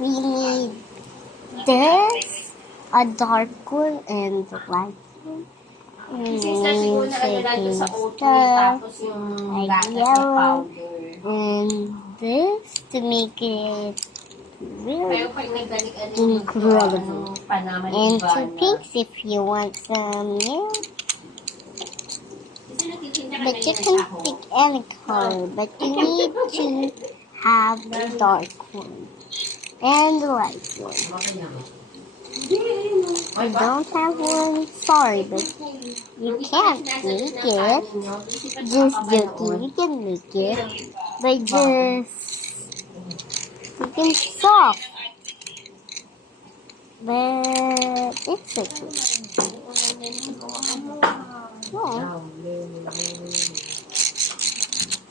we need this, a dark one, and the light one. Siguro na ano lang doon sa oatmeal, tapos yung like gatas na yellow, powder. and this to make it really Pero pag nagbalik-alik incredible. Panama And two pinks if you want some milk. But you can pick any color, but you need to have the dark one and the light one. I don't have one, sorry, but you can't make it. Just joking, you can make it, but just you can solve. But it's okay. Oh.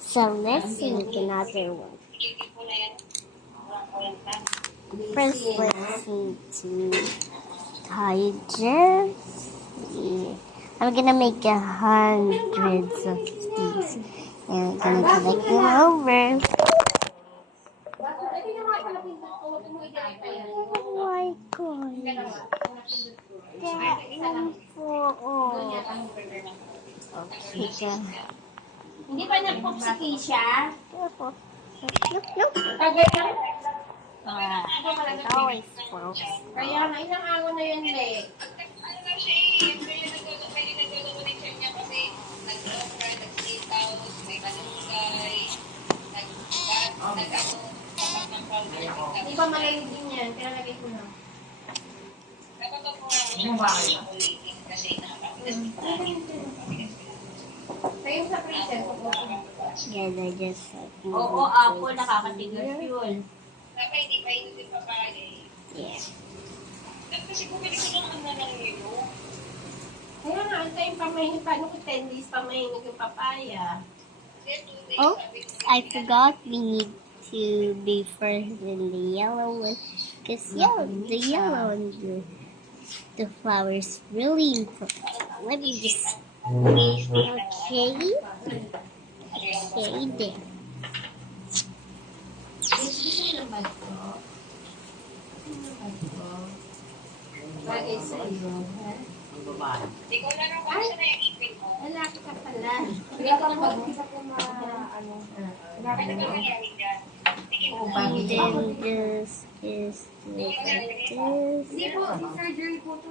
So let's make another one. First, let's need to digest. I'm gonna make 100 of these, and I'm gonna collect them over. Oh my god! That one for all. Okay. Hindi pa nag-pop si Keisha? Look, look. Tagay na. It always falls. Kaya na, ilang araw na yun, Le. Ano na siya eh, may nagagawa din siya niya kasi nag-offer, nag-steakhouse, may kalungkay, nag-tapak ng powder. Di ba malalig din yan? Pinalagay ko na. Dapat ako nga kasi Sa'yo sa freezer. Yeah, they just Oo, ako, nakakatigil fuel. dapat hindi pa inutin pa pala. Yeah. Kasi bumili ko ng ng nilo. Kaya nga, antayin pamahingi. Paano ko 10 days pamahingi yung papaya? Oh, I forgot we need to be first in the yellow one. Because the yellow and the flower is really important. Let me just... Okay. Okay, there. Sino naman ko? Bagay sa iyo, ha? Ikaw na lang kung saan yung ipin mo. Lalaki ka pala. Hindi ka mag... Bakit ka nangyari dyan? Oo, And bagay then this is like this. Hindi po, surgery po to.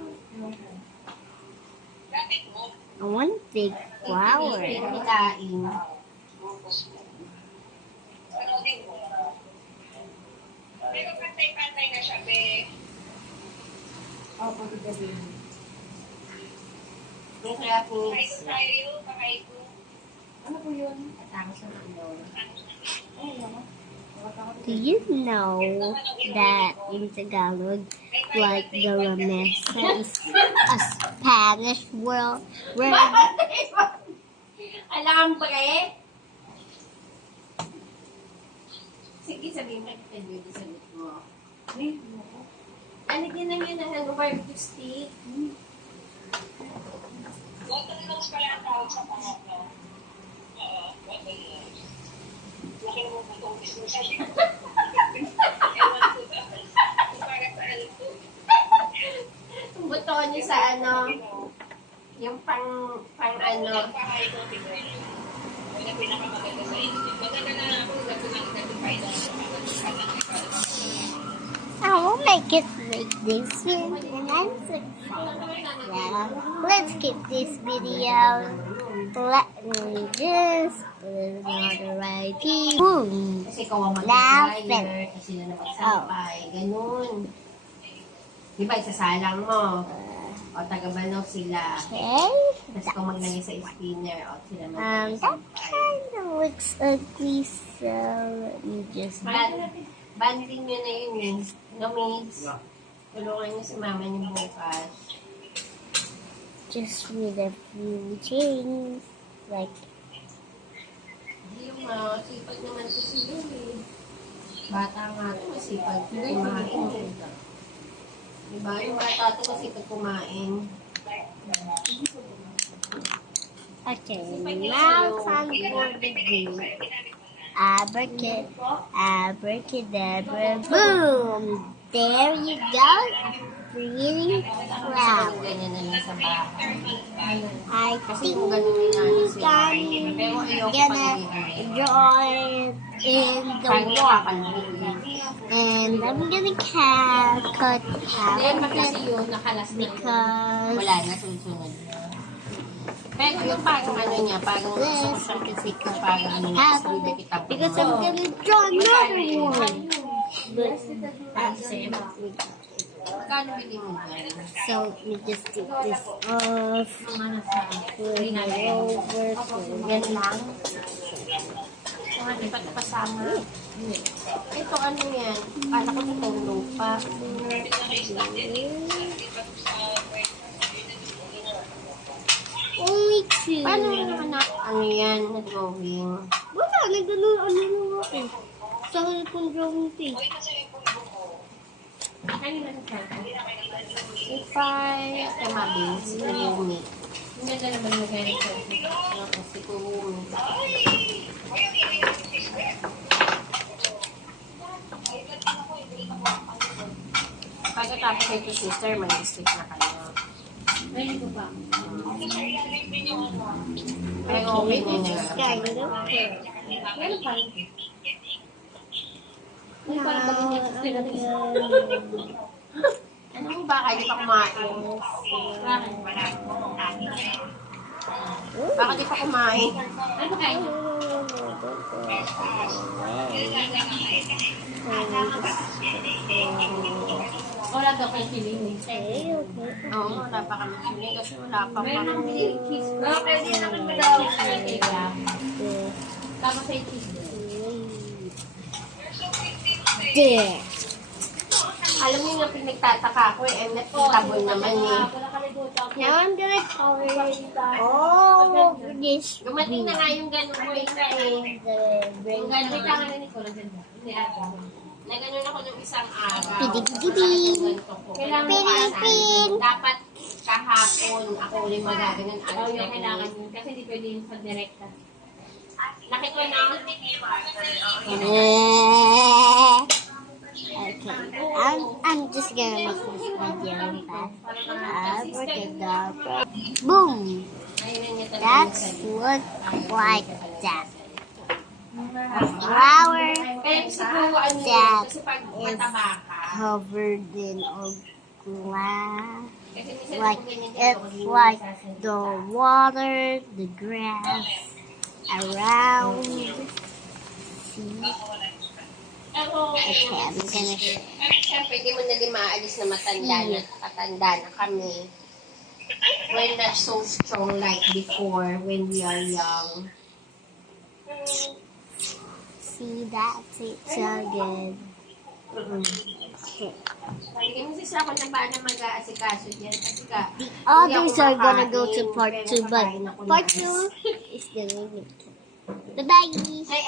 Bakit mo? I want a big flower. Pinain. Panoodin mo. Pero pantay-pantay na siya, be. Oo, pagkagabi. Yung kaya po, Kahit tayo, kahit ko. ano po yun? Atang sa ulo. Do you know that in Tagalog, like the lamesa is a Spanish word? Alam pre? Sige, sabihin mo. Pwede sabihin mo. Ano din lang yun na barbecue stick? Watermelons pala ang tawag sa pangatlo. Oo, watermelons. Laki naman po itong business sa siya. Ewan ko ba? Para sa alto. Buto niyo sa ano, yung pang ano. Nagpahay ko, tignan nyo. Wala pinakamaganda sa inyo. Maganda na ako, nagpapay na I will make it like this one, and I'm so excited. Yeah. Let's skip this video. Let me just put another right here. Boom. Kasi ikaw ang Laugh mag-driver, kasi na napagsampay, ganun. Di ba, isasalang mo. O, taga-banaw sila. Okay. Tapos kung maglagay sa spinner, o, sila That kind of looks ugly, so let me just... Banding nyo na yun eh. Gamis. Tulungan nyo si mama niyo bukas. Just with a few things, like... Hindi yung masipag naman ko sila eh. Bata nga ito, masipag kumain. Diba? Yung bata ito masipag kumain. Okay, now time for the game. Abracadabra, boom! There you go. Pretty flower. Ganyan na lang sa bahay. I Kasi think kung ganun yung ano sila. I'm Pero ayoko gonna pag draw it in the Kaya wall. kapalbuli. And I'm gonna cut half Then, of kasi it yun, nakalas na yun. because Wala na, susunod na. Pero yung parang ano niya, parang this, kasi parang ano niya, half of hindi it kita pa because naman. I'm gonna draw another one. But Magkano bili mo dyan? so we just take this off. Flip it over. Yan lang. Hindi pa ito kasama. Ito ano yan? Kala ko itong lupa. Only two. Paano yung anak? Ano yan? Na-drawing? Wala, nagano na ako. Sa kung drawing page. If I kamabing, si Kurumi. Hindi na naman mag-edit ko. Si Kurumi. Pagkatapos ito sister, mag-stick na kayo. Pero okay na yun. Kind of. Meron pa. Ano mo ba? Kaya di pa kumain. Baka di pa kumain. Ano kain? Wala daw kayo kiling. Oo, wala pa kami kiling kasi wala pa kami. Okay, di naman ba daw? Tapos ay cheese. There. Alam mo yung pinagtataka ko eh, tabon naman eh. Now I'm gonna color it all over this. Dumating na nga yung ganun ko eh. Yung ganun ka nga ni Nicola dyan ba? Hindi ako. Na ganun ako ng isang araw. Pidi-pidi-pidi. Kailangan mo Pidi-pidi. dapat kahapon ako ulit magaganon. Yung kailangan yun. Kasi hindi pwede yung pag-direkta. Nakita na. Okay, I'm just gonna make this video fast. Abracadabra. Boom! That's look like that. A flower Kaya siguro ano yun, that kasi pag is mataba ka. covered in a glass. Kasi minsan Like ako ganyan din, it's ako like din the water, the grass around. See? Okay, I'm gonna show. Siyempre, di mo na din maaalis na matanda na, katanda na kami. We're not so strong like before when we are young. See, that's it. So good. Okay. Hindi mo sisa ako na paano mag-aasikaso dyan. Kasi ka, The others are gonna go to part 2, but part 2 is the limit. Bye-bye! Ay,